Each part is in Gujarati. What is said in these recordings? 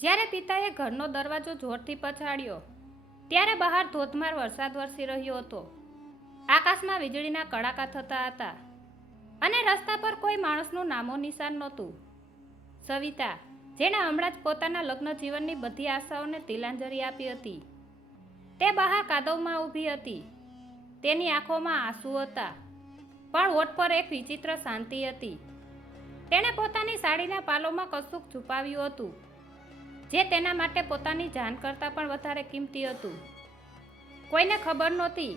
જ્યારે પિતાએ ઘરનો દરવાજો જોરથી પછાડ્યો ત્યારે બહાર ધોધમાર વરસાદ વરસી રહ્યો હતો. આકાશમાં વીજળીના કડાકા થતા હતા અને રસ્તા પર કોઈ માણસનું નામો નિશાન નહોતું. સવિતા, જેણે હમણાં જ પોતાના લગ્ન જીવનની બધી આશાઓને તિલાંજલિ આપી હતી, તે બહાર કાદવમાં ઊભી હતી. તેની આંખોમાં આંસુ હતા, પણ હોઠ પર એક વિચિત્ર શાંતિ હતી. તેણે પોતાની સાડીના પાલોમાં કશુંક છુપાવ્યું હતું, જે તેના માટે પોતાની જાન કરતાં પણ વધારે કિંમતી હતું. કોઈને ખબર નહોતી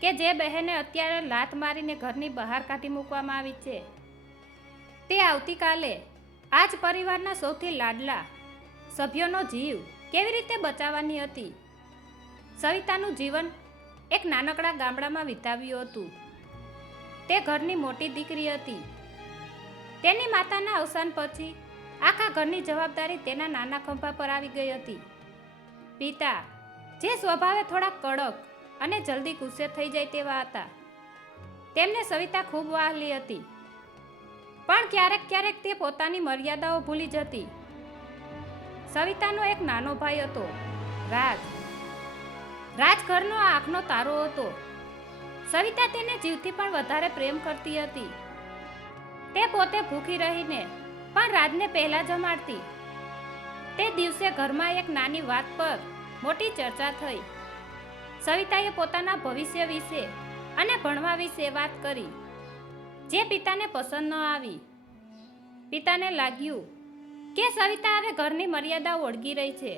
કે જે બહેને અત્યારે લાત મારીને ઘરની બહાર કાઢી મૂકવામાં આવી છે, તે આવતીકાલે આ જ પરિવારના સૌથી લાડલા સભ્યોનો જીવ કેવી રીતે બચાવવાની હતી. સવિતાનું જીવન એક નાનકડા ગામડામાં વિતાવ્યું હતું. તે ઘરની મોટી દીકરી હતી. તેની માતાના અવસાન પછી આખા ઘરની જવાબદારી તેના નાના ખંભા પર આવી ગઈ હતી. પિતા, જે સ્વભાવે થોડા કડક અને જલ્દી ગુસ્સે થઈ જાય તેવા હતા, તેમને સવિતા ખૂબ વહાલી હતી. પણ ક્યારેક ક્યારેક તે પોતાની મર્યાદાઓ ભૂલી જતી. સવિતાનો એક નાનો ભાઈ હતો, રાજ. રાજ ઘરનો આંખનો તારો હતો. સવિતા તેને જીવથી પણ વધારે પ્રેમ કરતી હતી. તે પોતે ભૂખી રહીને પણ રાજને પહેલા જમાડતી. તે દિવસે ઘરમાં એક નાની વાત પર મોટી ચર્ચા થઈ. સવિતાએ પોતાના ભવિષ્ય વિશે અને ભણવા વિશે વાત કરી, જે પિતાને પસંદ ન આવી. પિતાને લાગ્યું કે સવિતા હવે ઘરની મર્યાદા ઓળંગી રહી છે.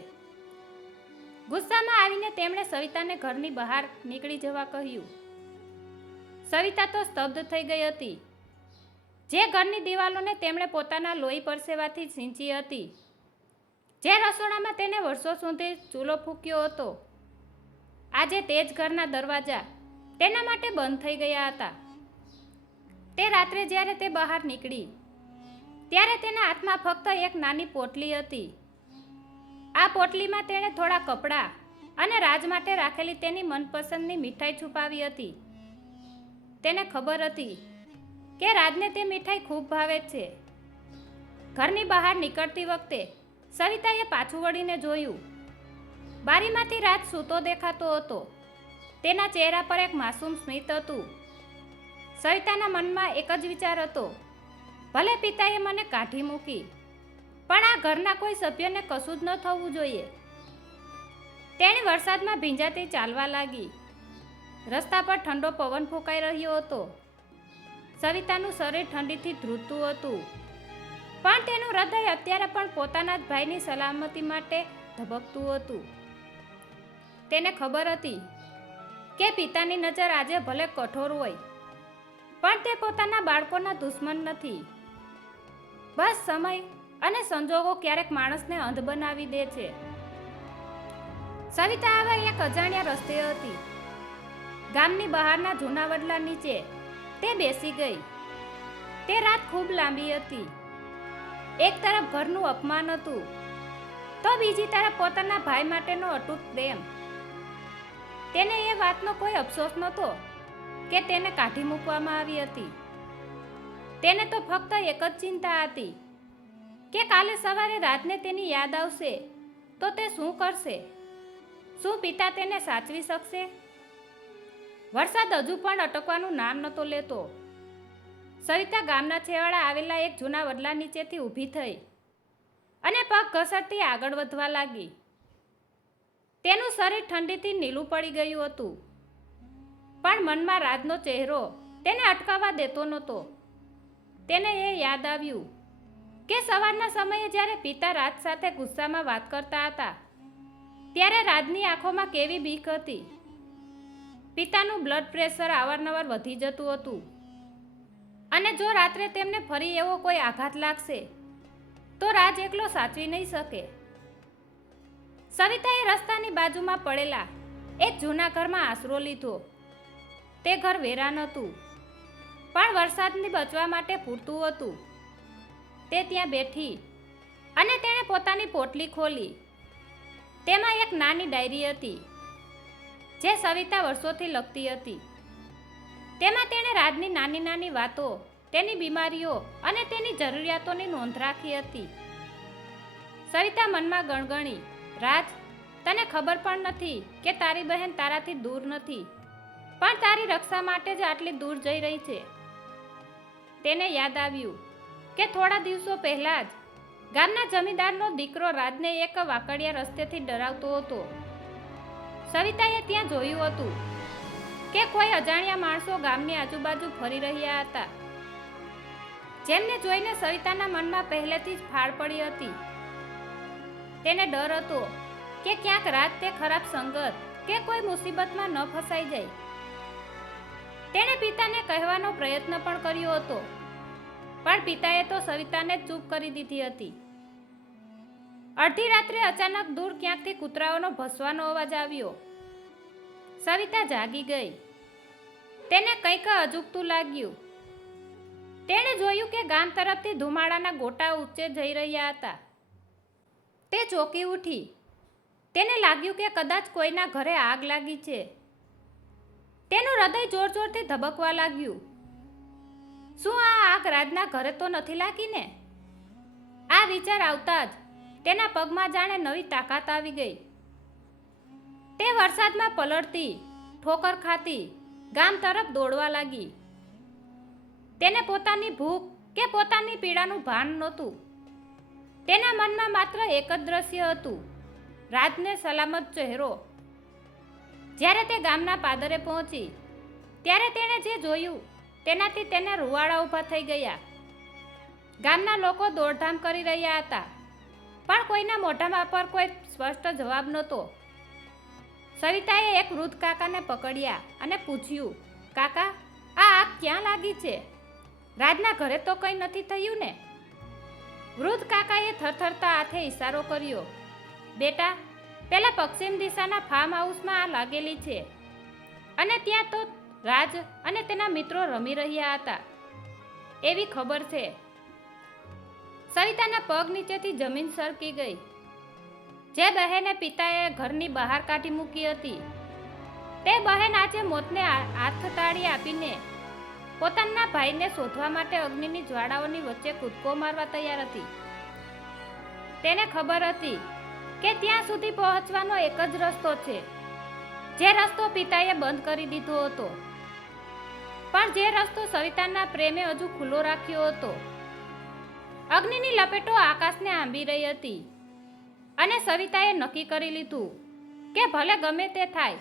ગુસ્સામાં આવીને તેમણે સવિતાને ઘરની બહાર નીકળી જવા કહ્યું. સવિતા તો સ્તબ્ધ થઈ ગઈ હતી. જે ઘરની દિવાલોને તેમણે પોતાના લોહી પરસેવાથી સિંચી હતી, જે રસોડામાં તેને વર્ષો સુધી ચૂલો ફૂંક્યો હતો, આજે તે જ ઘરના દરવાજા તેના માટે બંધ થઈ ગયા હતા. તે રાત્રે જ્યારે તે બહાર નીકળી ત્યારે તેના હાથમાં ફક્ત એક નાની પોટલી હતી. આ પોટલીમાં તેણે થોડા કપડાં અને રાજ માટે રાખેલી તેની મનપસંદની મીઠાઈ છુપાવી હતી. તેને ખબર હતી કે રાજને તે મીઠાઈ ખૂબ ભાવે છે. ઘરની બહાર નીકળતી વખતે સવિતાએ પાછું વળીને જોયું. બારીમાંથી રાજ સૂતો દેખાતો હતો. તેના ચહેરા પર એક માસૂમ સ્મિત હતું. સવિતાના મનમાં એક જ વિચાર હતો, ભલે પિતાએ મને કાઢી મૂકી, પણ આ ઘરના કોઈ સભ્યને કશું જ ન થવું જોઈએ. તેણી વરસાદમાં ભીંજાતી ચાલવા લાગી. રસ્તા પર ઠંડો પવન ફૂંકાઈ રહ્યો હતો. સવિતાનું શરીર ઠંડીથી ધ્રુજતું હતું, પણ તેનું હૃદય અત્યારે પણ પોતાના જ ભાઈની સલામતી માટે ધબકતું હતું. તેને ખબર હતી કે પિતાની નજર આજે ભલે કઠોર હોય, પણ તે પોતાના બાળકોના દુશ્મન નથી. બસ સમય અને સંજોગો ક્યારેક માણસને અંધ બનાવી દે છે. સવિતા હવે એક અજાણ્યા રસ્તે હતી. ગામની બહારના જૂના વડલા નીચે તે બેસી ગઈ. તે રાત ખૂબ લાંબી હતી. એક તરફ ઘરનું અપમાન હતું, તો બીજી તરફ પોતાના ભાઈ માટેનો અતૂટ પ્રેમ. તેને એ વાતનો કોઈ અફસોસ નહોતો કે તેને કાઢી મૂકવામાં આવી હતી. તેને તો ફક્ત એક જ ચિંતા હતી કે કાલે સવારે રાજને તેની યાદ આવશે તો તે શું કરશે? શું પિતા તેને સાચવી શકશે? વરસાદ હજુ પણ અટકવાનું નામ નહોતો લેતો. સવિતા ગામના છેવાડા આવેલા એક જૂના વડલા નીચેથી ઊભી થઈ અને પગ ઘસડતી આગળ વધવા લાગી. તેનું શરીર ઠંડીથી નીલું પડી ગયું હતું, પણ મનમાં રાજનો ચહેરો તેને અટકાવવા દેતો નહોતો. તેને એ યાદ આવ્યું કે સવારના સમયે જ્યારે પિતા રાજ સાથે ગુસ્સામાં વાત કરતા હતા, ત્યારે રાજની આંખોમાં કેવી બીક હતી. પિતાનું બ્લડ પ્રેશર અવારનવાર વધી જતું હતું, અને જો રાત્રે તેમને ફરી એવો કોઈ આઘાત લાગશે તો રાજ એકલો સાચવી નહીં શકે. સવિતાએ રસ્તાની બાજુમાં પડેલા એક જૂના ઘરમાં આશરો લીધો. તે ઘર વેરાન હતું, પણ વરસાદથી બચવા માટે પૂરતું હતું. તે ત્યાં બેઠી અને તેણે પોતાની પોટલી ખોલી. તેમાં એક નાની ડાયરી હતી, જે સવિતા વર્ષોથી લખતી હતી. તેમાં તેણે રાજની નાની નાની વાતો, તેની બીમારીઓ અને તેની જરૂરિયાતોની નોંધ રાખી હતી. સવિતા મનમાં ગણગણી, રાજ, તને ખબર પણ નથી કે તારી બહેન તારાથી દૂર નથી, પણ તારી રક્ષા માટે જ આટલી દૂર જઈ રહી છે. તેને યાદ આવ્યું કે થોડા દિવસો પહેલા જ ગામના જમીનદારનો દીકરો રાજને એક વાકડિયા રસ્તેથી ડરાવતો હતો. સવિતાએ ત્યાં જોયું હતું કે કોઈ અજાણ્યા માણસો ગામની આજુબાજુ ફરી રહ્યા હતા, જેમને જોઈને સવિતાના મનમાં પહેલેથી જ ફાળ પડી હતી. તેને ડર હતો કે ક્યાંક રાજ તે ખરાબ સંગત કે કોઈ મુસીબતમાં ન ફસાઈ જાય. તેણે પિતાને કહેવાનો પ્રયત્ન પણ કર્યો હતો, પણ પિતાએ તો સવિતાને જ ચૂપ કરી દીધી હતી. અડધી રાત્રે અચાનક દૂર ક્યાંકથી કૂતરાઓનો ભસવાનો અવાજ આવ્યો. સવિતા જાગી ગઈ. તેને કંઈક અજુગતું લાગ્યું. તેણે જોયું કે ગામ તરફથી ધુમાડાના ગોટા ઊંચે જઈ રહ્યા હતા. તે ચોંકી ઉઠી. તેને લાગ્યું કે કદાચ કોઈના ઘરે આગ લાગી છે. તેનું હૃદય જોર જોરથી ધબકવા લાગ્યું. શું આ આગ રાજના ઘરે તો નથી લાગી ને? આ વિચાર આવતા જ તેના પગમાં જાણે નવી તાકાત આવી ગઈ. તે વરસાદમાં પલળતી, ઠોકર ખાતી ગામ તરફ દોડવા લાગી. તેને પોતાની ભૂખ કે પોતાની પીડાનું ભાન નહોતું. તેના મનમાં માત્ર એક જ દ્રશ્ય હતું, રાજને સલામત ચહેરો. જ્યારે તે ગામના પાદરે પહોંચી ત્યારે તેણે જે જોયું તેનાથી તેના રૂવાડા ઊભા થઈ ગયા. ગામના લોકો દોડધામ કરી રહ્યા હતા, પણ કોઈના મોઢામાં પર કોઈ સ્પષ્ટ જવાબ નહોતો. સવિતાએ એક વૃદ્ધ કાકાને પકડ્યા અને પૂછ્યું, કાકા, આ આગ ક્યાં લાગી છે? રાજના ઘરે તો કંઈ નથી થયું ને? વૃદ્ધ કાકાએ થરથરતા હાથે ઈશારો કર્યો. બેટા, પેલા પશ્ચિમ દિશાના ફાર્મ હાઉસમાં આ લાગેલી છે, અને ત્યાં તો રાજ અને તેના મિત્રો રમી રહ્યા હતા એવી ખબર છે. સવિતાના પગ નીચેથી જમીન સરકી ગઈ. જે બહેને પિતાએ ઘરની બહાર કાઢી મૂકી હતી, તે બહેન આજે મોતને હાથ તાળી આપીને પોતાના ભાઈને શોધવા માટે અગ્નિની જ્વાળાઓની વચ્ચે કૂદકો મારવા તૈયાર હતી. તેને ખબર હતી કે ત્યાં સુધી પહોંચવાનો એક જ રસ્તો છે, જે રસ્તો પિતાએ બંધ કરી દીધો હતો, પણ જે રસ્તો સવિતાના પ્રેમે હજુ ખુલ્લો રાખ્યો હતો. અગ્નિની લપેટો આકાશને આંબી રહી હતી, અને સવિતાએ નક્કી કરી લીધું કે ભલે ગમે તે થાય,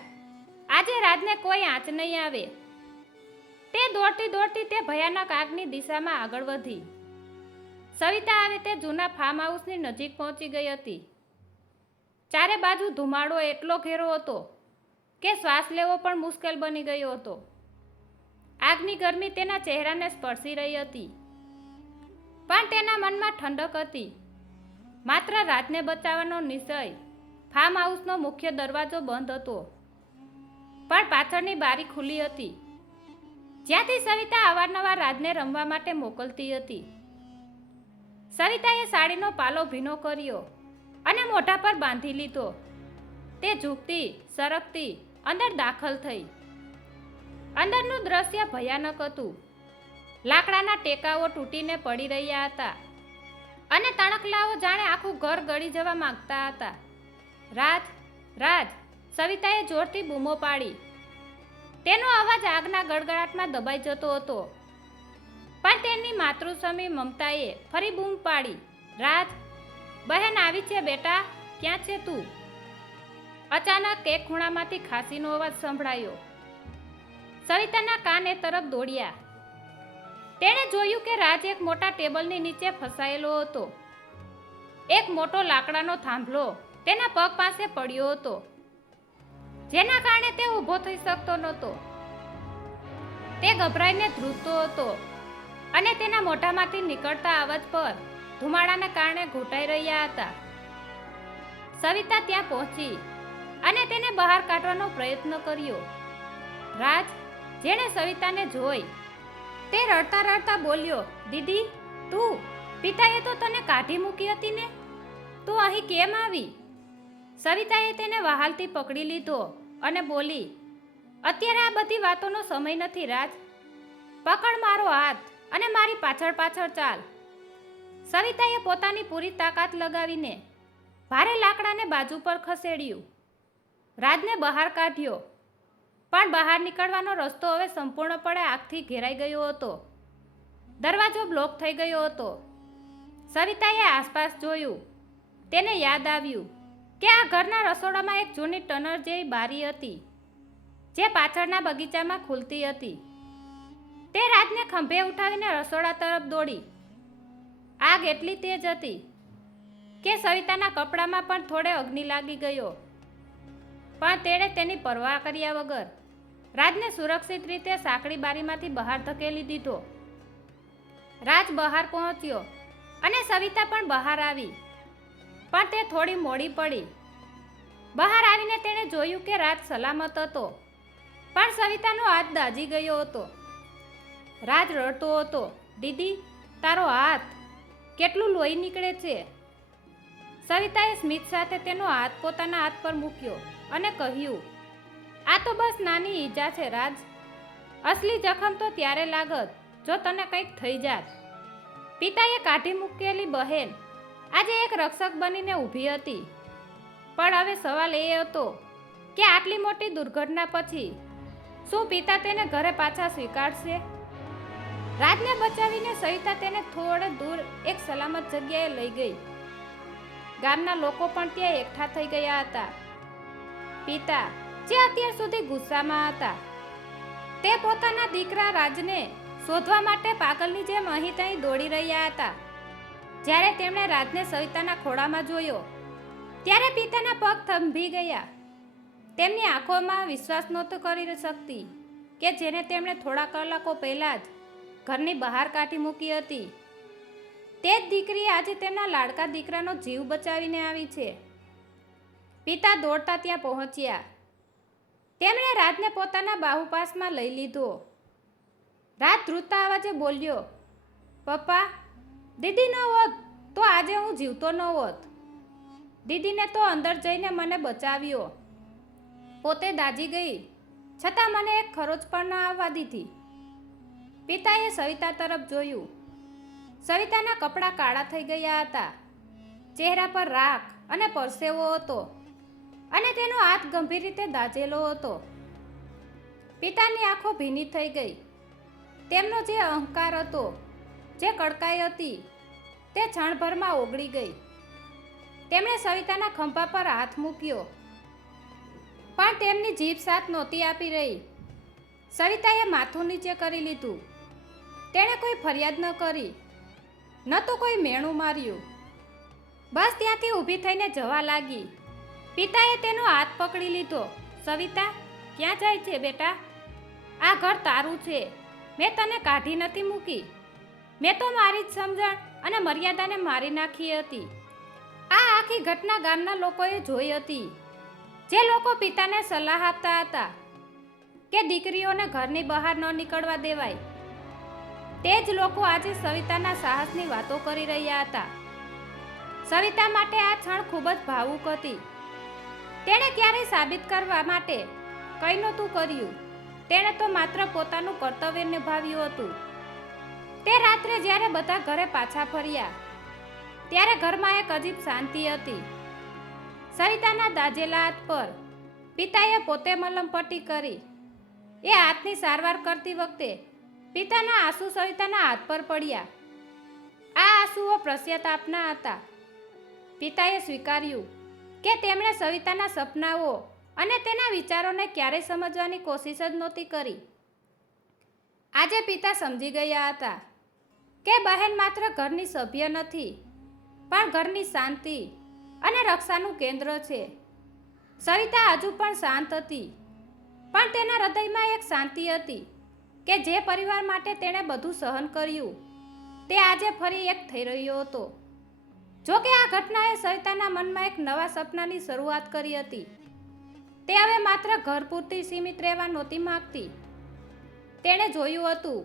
આજે રાજને કોઈ આંચ નહીં આવે. તે દોડતી દોડતી તે ભયાનક આગની દિશામાં આગળ વધી. સવિતા આવે તે જૂના ફાર્મ હાઉસની નજીક પહોંચી ગઈ હતી. ચારે બાજુ ધુમાડો એટલો ઘેરો હતો કે શ્વાસ લેવો પણ મુશ્કેલ બની ગયો હતો. આગની ગરમી તેના ચહેરાને સ્પર્શી રહી હતી, પણ તેના મનમાં ઠંડક હતી. માત્ર રાજને બચાવવાનો નિશ્ચય. ફાર્મ હાઉસનો મુખ્ય દરવાજો બંધ હતો, પણ પાછળની બારી ખુલ્લી હતી, જ્યાંથી સવિતા અવારનવાર રાજને રમવા માટે મોકલતી હતી. સવિતાએ સાડીનો પાલો ભીનો કર્યો અને મોઢા પર બાંધી લીધો. તે ઝૂકતી, સરકતી અંદર દાખલ થઈ. અંદરનું દ્રશ્ય ભયાનક હતું. લાકડાના ટેકાઓ તૂટીને પડી રહ્યા હતા, અને તણખલાઓ જાણે આખું ઘર ગળી જવા માંગતા હતા. રાજ, રાજ! સવિતાએ જોરથી બૂમો પાડી. તેનો અવાજ આગના ગડગડાટમાં દબાઈ જતો હતો, પણ તેની માતૃસમી મમતાએ ફરી બૂમ પાડી, રાજ! બહેન આવી છે બેટા, ક્યાં છે તું? અચાનક એક ખૂણામાંથી ખાંસીનો અવાજ સંભળાયો. સવિતાના કાન એ તરફ દોડ્યા. તેણે જોયું કે રાજ એક મોટા ટેબલની નીચે ફસાયેલો હતો. એક મોટો લાકડાનો થાંભલો તેના પગ પાસે પડ્યો હતો, જેના કારણે તે ઊભો થઈ શકતો નહોતો. તે ગભરાઈને ધ્રુજતો હતો, અને તેના મોઢામાંથી નીકળતા અવાજ પર ધુમાડાને કારણે ઘૂંટાઈ રહ્યા હતા. સવિતા ત્યાં પહોંચી અને તેને બહાર કાઢવાનો પ્રયત્ન કર્યો. રાજ, જેણે સવિતાને જોઈ, તે રડતા રડતા બોલ્યો, દીદી, તું! પિતાએ તો તને કાઢી મૂકી હતી ને, તું અહીં કેમ આવી? સવિતાએ તેને વહાલથી પકડી લીધો અને બોલી, અત્યારે આ બધી વાતોનો સમય નથી રાજ. પકડ મારો હાથ અને મારી પાછળ પાછળ ચાલ. સવિતાએ પોતાની પૂરી તાકાત લગાવીને ભારે લાકડાને બાજુ પર ખસેડ્યું. રાજને બહાર કાઢ્યો, પણ બહાર નીકળવાનો રસ્તો હવે સંપૂર્ણપણે આગથી ઘેરાઈ ગયો હતો. દરવાજો બ્લોક થઈ ગયો હતો. સવિતાએ આસપાસ જોયું. તેને યાદ આવ્યું કે આ ઘરના રસોડામાં એક જૂની ટનર જેવી બારી હતી, જે પાછળના બગીચામાં ખુલતી હતી. તે રાજને ખંભે ઉઠાવીને રસોડા તરફ દોડી. આગ એટલી તેજ હતી કે સવિતાના કપડામાં પણ થોડે અગ્નિ લાગી ગયો, પણ તેણે તેની પરવા કર્યા વગર રાજને સુરક્ષિત રીતે સાંકડી બારીમાંથી બહાર ધકેલી દીધો. રાજ બહાર પહોંચ્યો અને સવિતા પણ બહાર આવી, પણ તે થોડી મોડી પડી. બહાર આવીને તેણે જોયું કે રાજ સલામત હતો, પણ સવિતાનો હાથ દાઝી ગયો હતો. રાજ રડતો હતો. દીદી, તારો હાથ, કેટલું લોહી નીકળે છે. સવિતાએ સ્મિત સાથે તેનો હાથ પોતાના હાથ પર મૂક્યો અને કહ્યું, આ તો બસ નાની ઈજા છે રાજ. અસલી જખમ તો ત્યારે લાગત જો તને કંઈક થઈ જાત. પિતાએ કાઢી મૂકેલી બહેન આજે એક રક્ષક બનીને ઊભી હતી, પણ હવે સવાલ એ હતો કે આટલી મોટી દુર્ઘટના પછી શું પિતા તેને ઘરે પાછા સ્વીકારશે? રાજને બચાવીને સવિતા તેને થોડે દૂર એક સલામત જગ્યાએ લઈ ગઈ. ગામના લોકો પણ ત્યાં એકઠા થઈ ગયા હતા. પિતા, જે અત્યાર સુધી ગુસ્સામાં હતા, તે પોતાના દીકરા રાજને શોધવા માટે પાગલની જેમ અહીં ત્યાં દોડી રહ્યા હતા. જ્યારે તેમણે રાજને સવિતાના ખોળામાં જોયો, ત્યારે પિતાના પગ થંભી ગયા. તેમની આંખોમાં વિશ્વાસ નહોતો કરી શકતી કે જેને તેમણે થોડા કલાકો પહેલાં જ ઘરની બહાર કાઢી મૂકી હતી, તે જ દીકરી આજે તેમના લાડકા દીકરાનો જીવ બચાવીને આવી છે. પિતા દોડતા ત્યાં પહોંચ્યા. તેમણે રાજને પોતાના બાહુપાસમાં લઈ લીધો. રાજ ધ્રુજતા અવાજે બોલ્યો, પપ્પા, દીદી ન હોત તો આજે હું જીવતો ન હોત. દીદીને તો અંદર જઈને મને બચાવ્યો. પોતે દાઝી ગઈ, છતાં મને એક ખરોચ પણ ન આવવા દીધી. પિતાએ સવિતા તરફ જોયું. સવિતાના કપડાં કાળા થઈ ગયા હતા. ચહેરા પર રાખ અને પરસેવો હતો, અને તેનો હાથ ગંભીર રીતે દાઝેલો હતો. પિતાની આંખો ભીની થઈ ગઈ. તેમનો જે અહંકાર હતો, જે કડકાઈ હતી, તે ક્ષણભરમાં ઓગળી ગઈ. તેમણે સવિતાના ખંભા પર હાથ મૂક્યો, પણ તેમની જીભ સાથ નહોતી આપી રહી. સવિતાએ માથું નીચે કરી લીધું. તેણે કોઈ ફરિયાદ ન કરી, ન તો કોઈ મેણું માર્યું. બસ ત્યાંથી ઊભી થઈને જવા લાગી. પિતાએ તેનો હાથ પકડી લીધો. સવિતા, ક્યાં જાય છે બેટા? આ ઘર તારું છે. મેં તને કાઢી નથી મૂકી. મેં તો મારી જ સમજણ અને મર્યાદાને મારી નાખી હતી. આ આખી ઘટના ગામના લોકોએ જોઈ હતી. જે લોકો પિતાને સલાહ આપતા હતા કે દીકરીઓને ઘરની બહાર ન નીકળવા દેવાય, તે જ લોકો આજે સવિતાના સાહસની વાતો કરી રહ્યા હતા. સવિતા માટે આ ક્ષણ ખૂબ જ ભાવુક હતી. તેણે ક્યારેય સાબિત કરવા માટે કંઈ નહોતું કર્યું. તેણે તો માત્ર પોતાનું કર્તવ્ય નિભાવ્યું હતું. તે રાત્રે જ્યારે બધા ઘરે પાછા ફર્યા, ત્યારે ઘરમાં એક અજીબ શાંતિ હતી. સવિતાના દાઝેલા હાથ પર પિતાએ પોતે મલમપટ્ટી કરી. એ હાથની સારવાર કરતી વખતે પિતાના આંસુ સવિતાના હાથ પર પડ્યા. આ આંસુઓ પશ્ચાતાપના હતા. પિતાએ સ્વીકાર્યું કે તેમણે સવિતાના સપનાઓ અને તેના વિચારોને ક્યારેય સમજવાની કોશિશ જ નહોતી કરી. આજે પિતા સમજી ગયા હતા કે બહેન માત્ર ઘરની સભ્ય નથી, પણ ઘરની શાંતિ અને રક્ષાનું કેન્દ્ર છે. સવિતા હજુ પણ શાંત હતી, પણ તેના હૃદયમાં એક શાંતિ હતી કે જે પરિવાર માટે તેણે બધું સહન કર્યું, તે આજે ફરી એક થઈ રહ્યો હતો. જો કે આ ઘટનાએ સવિતાના મનમાં એક નવા સપનાની શરૂઆત કરી હતી. તે હવે માત્ર ઘર પૂરતી સીમિત રહેવા નહોતી માંગતી. તેણે જોયું હતું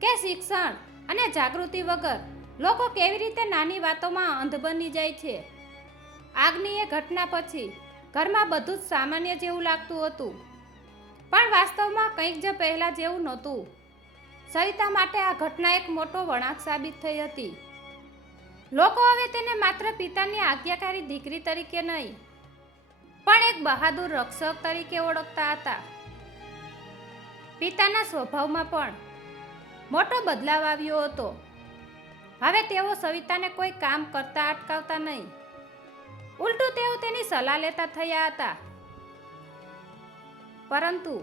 કે શિક્ષણ અને જાગૃતિ વગર લોકો કેવી રીતે નાની વાતોમાં અંધ બની જાય છે. આગની એ ઘટના પછી ઘરમાં બધું જ સામાન્ય જેવું લાગતું હતું, પણ વાસ્તવમાં કંઈક જ પહેલાં જેવું નહોતું. સવિતા માટે આ ઘટના એક મોટો વળાંક સાબિત થઈ હતી. લોકો હવે તેને માત્ર પિતાની આજ્ઞાકારી દીકરી તરીકે નહીં, પણ એક બહાદુર રક્ષક તરીકે ઓળખતા હતા. પિતાના સ્વભાવમાં પણ મોટો બદલાવ આવ્યો હતો. હવે તેઓ સવિતાને કોઈ કામ કરતા અટકાવતા નહીં, ઉલટું તેઓ તેની સલાહ લેતા થયા હતા. પરંતુ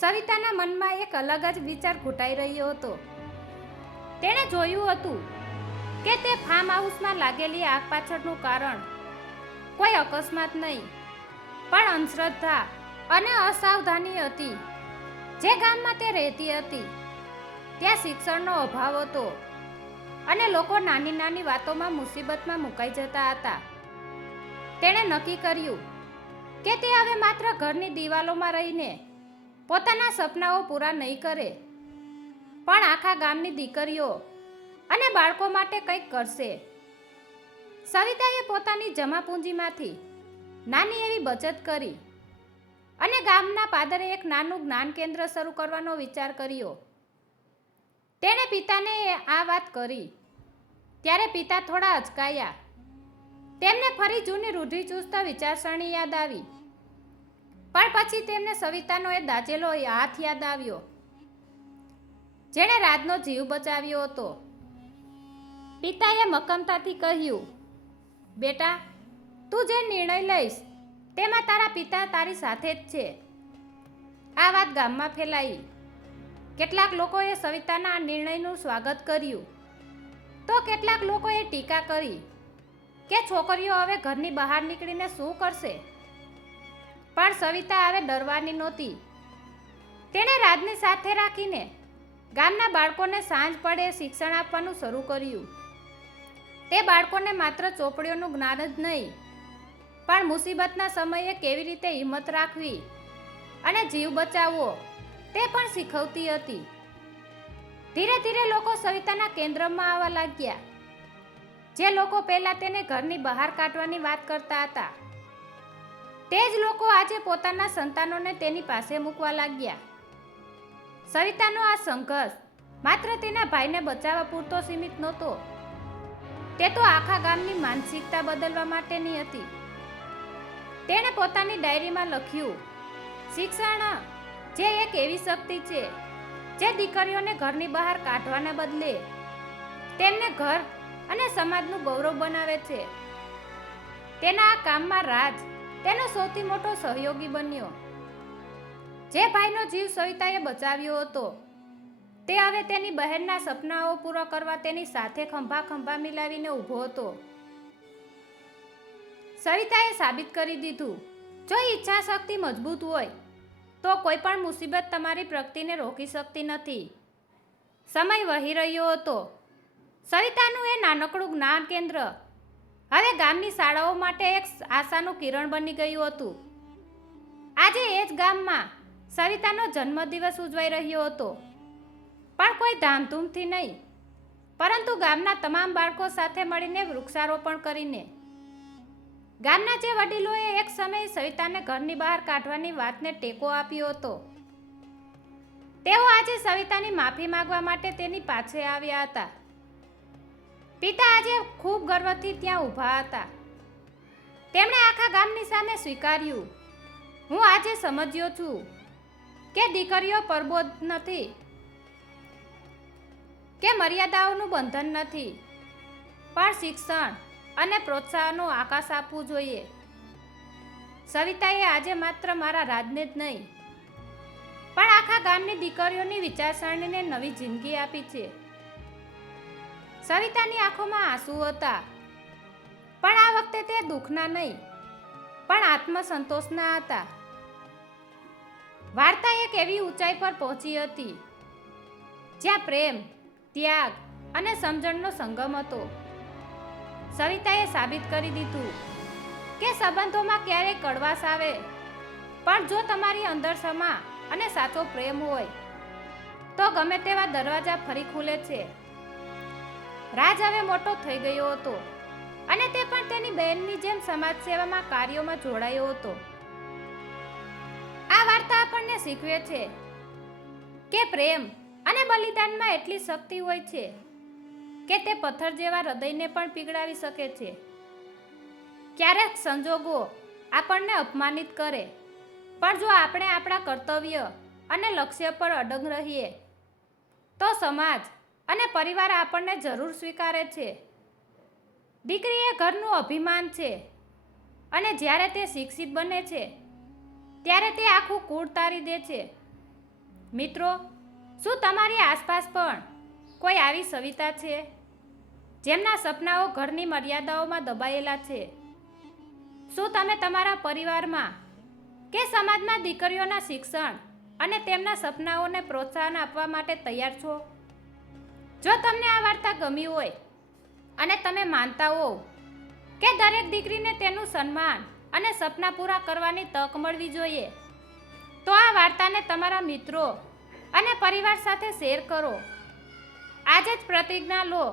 સવિતાના મનમાં એક અલગ જ વિચાર ઘૂંટાઈ રહ્યો હતો. તેણે જોયું હતું કે તે ફાર્મ હાઉસમાં લાગેલી આગ પાછળનું કારણ કોઈ અકસ્માત નહીં, પણ અંધશ્રદ્ધા અને અસાવધાની હતી. જે ગામમાં તે રહેતી હતી ત્યાં શિક્ષણનો અભાવ હતો અને લોકો નાની નાની વાતોમાં મુસીબતમાં મુકાઈ જતા હતા. તેણે નક્કી કર્યું કે તે હવે માત્ર ઘરની દિવાલોમાં રહીને પોતાના સપનાઓ પૂરા નહીં કરે, પણ આખા ગામની દીકરીઓ અને બાળકો માટે કંઈક કરશે. સવિતાએ પોતાની જમાપૂંજીમાંથી નાની એવી બચત કરી અને ગામના પાદરે એક નાનું જ્ઞાન કેન્દ્ર શરૂ કરવાનો વિચાર કર્યો. તેણે પિતાને આ વાત કરી ત્યારે પિતા થોડા અચકાયા. તેમને ફરી જૂની રૂઢિચુસ્ત વિચારસરણી યાદ આવી, પણ પછી તેમને સવિતાનો એ દાઝેલો હાથ યાદ આવ્યો જેણે રાજનો જીવ બચાવ્યો હતો. પિતાએ મક્કમતાથી કહ્યું, બેટા, તું જે નિર્ણય લઈશ તેમાં તારા પિતા તારી સાથે જ છે. આ વાત ગામમાં ફેલાઈ. કેટલાક લોકોએ સવિતાના આ નિર્ણયનું સ્વાગત કર્યું, તો કેટલાક લોકોએ ટીકા કરી કે છોકરીઓ હવે ઘરની બહાર નીકળીને શું કરશે. પણ સવિતા હવે ડરવાની નહોતી. તેણે રાજની સાથે રાખીને ગામના બાળકોને સાંજ પડે શિક્ષણ આપવાનું શરૂ કર્યું. તે બાળકોને માત્ર ચોપડીઓનું જ્ઞાન જ નહીં, પણ મુસીબતના સમયે કેવી રીતે હિંમત રાખવી અને જીવ બચાવવો તે પણ શીખવતી હતી. ધીરે ધીરે લોકો સવિતાના કેન્દ્રમાં આવવા લાગ્યા. જે લોકો પહેલા તેને ઘરની બહાર કાઢવાની વાત કરતા હતા, તે જ લોકો આજે પોતાના સંતાનોને તેની પાસે મૂકવા લાગ્યા. સવિતાનો આ સંઘર્ષ માત્ર તેના ભાઈને બચાવવા પૂરતો સીમિત નહોતો, તે તો આખા ગામની માનસિકતા બદલવા માટેની હતી. તેણે પોતાની ડાયરીમાં લખ્યું, શિક્ષણ જે એક એવી શક્તિ છે જે દીકરીઓને ઘરની બહાર કાઢવાને બદલે તેમને ઘર અને સમાજનું ગૌરવ બનાવે છે. તેના આ કામમાં રાજ તેનો સૌથી મોટો સહયોગી બન્યો. જે ભાઈનો જીવ સવિતાએ બચાવ્યો હતો તે હવે તેની બહેનના સપનાઓ પૂરા કરવા તેની સાથે ખંભા ખંભા મિલાવીને ઊભો હતો. સવિતાએ સાબિત કરી દીધું, જો ઈચ્છા શક્તિ મજબૂત હોય તો કોઈ પણ મુસીબત તમારી પ્રગતિને રોકી શકતી નથી. સમય વહી રહ્યો હતો. સવિતાનું એ નાનકડું જ્ઞાન કેન્દ્ર હવે ગામની શાળાઓ માટે એક આશાનું કિરણ બની ગયું હતું. આજે એ જ ગામમાં સવિતાનો જન્મદિવસ ઉજવાઈ રહ્યો હતો, પણ કોઈ ધામધૂમથી નહીં, પરંતુ ગામના તમામ બાળકો સાથે મળીને વૃક્ષારોપણ કરીને. ગામના જે વડીલોએ એક સમયે સવિતાને ઘરની બહાર કાઢવાની વાતને ટેકો આપ્યો હતો, તેઓ આજે સવિતાની માફી માંગવા માટે તેની પાછે આવ્યા હતા. પિતા આજે ખૂબ ગર્વથી ત્યાં ઊભા હતા. તેમણે આખા ગામની સામે સ્વીકાર્યું, હું આજે સમજ્યો છું કે દીકરીઓ પરબોધ નથી, કે મર્યાદાઓનું બંધન નથી, પણ શિક્ષણ અને પ્રોત્સાહનનો આકાશ આપવું જોઈએ. સવિતાએ આજે માત્ર મારા રાજને જ નહીં, પણ આખા ગામની દીકરીઓની વિચારસરણીને નવી જિંદગી આપી છે. સવિતાની આંખોમાં આંસુ હતા, પણ આ વખતે તે દુઃખના નહીં, પણ આત્મસંતોષના હતા. વાર્તા એક એવી ઊંચાઈ પર પહોંચી હતી જ્યાં પ્રેમ, ત્યાગ અને સમજણનો સંગમ હતો. સવિતાએ સાબિત કરી દીધું કે સંબંધોમાં ક્યારેય કડવાશ આવે, પણ જો તમારી અંદર ક્ષમા અને સાચો પ્રેમ હોય તો ગમે તેવા દરવાજા ફરી ખુલે છે. રાજ હવે મોટો થઈ ગયો હતો અને તે પણ તેની બહેનની જેમ સમાજ સેવામાં કાર્યોમાં જોડાયો હતો. આ વાર્તા આપણને શીખવે છે કે પ્રેમ અને બલિદાનમાં એટલી શક્તિ હોય છે કે તે પથ્થર જેવા હૃદયને પણ પીગળાવી શકે છે. ક્યારેક સંજોગો આપણને અપમાનિત કરે, પણ જો આપણે આપણા કર્તવ્ય અને લક્ષ્ય પર અડગ રહીએ તો સમાજ અને પરિવાર આપણને જરૂર સ્વીકારે છે. દીકરી એ ઘરનું અભિમાન છે અને જ્યારે તે શિક્ષિત બને છે ત્યારે તે આખું કુળ તારી દે છે. મિત્રો, શું તમારી આસપાસ પણ કોઈ આવી સવિતા છે જેમના સપનાઓ ઘરની મર્યાદાઓમાં દબાયેલા છે? શું તમે તમારા પરિવારમાં કે સમાજમાં દીકરીઓના શિક્ષણ અને તેમના સપનાઓને પ્રોત્સાહન આપવા માટે તૈયાર છો? જો તમને આ વાર્તા ગમી હોય અને તમે માનતા હો કે દરેક દીકરીને તેનું સન્માન અને સપના પૂરા કરવાની તક મળવી જોઈએ, તો આ વાર્તાને તમારા મિત્રો અને પરિવાર સાથે શેર કરો. આજે જ પ્રતિજ્ઞા લો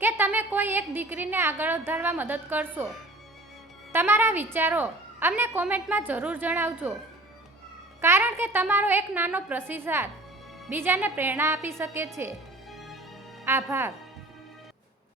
કે તમે કોઈ એક દીકરીને આગળ વધારવા મદદ કરશો. તમારા વિચારો અમને કોમેન્ટમાં જરૂર જણાવજો, કારણ કે તમારો એક નાનો પ્રતિસાદ બીજાને પ્રેરણા આપી શકે છે. આભાર.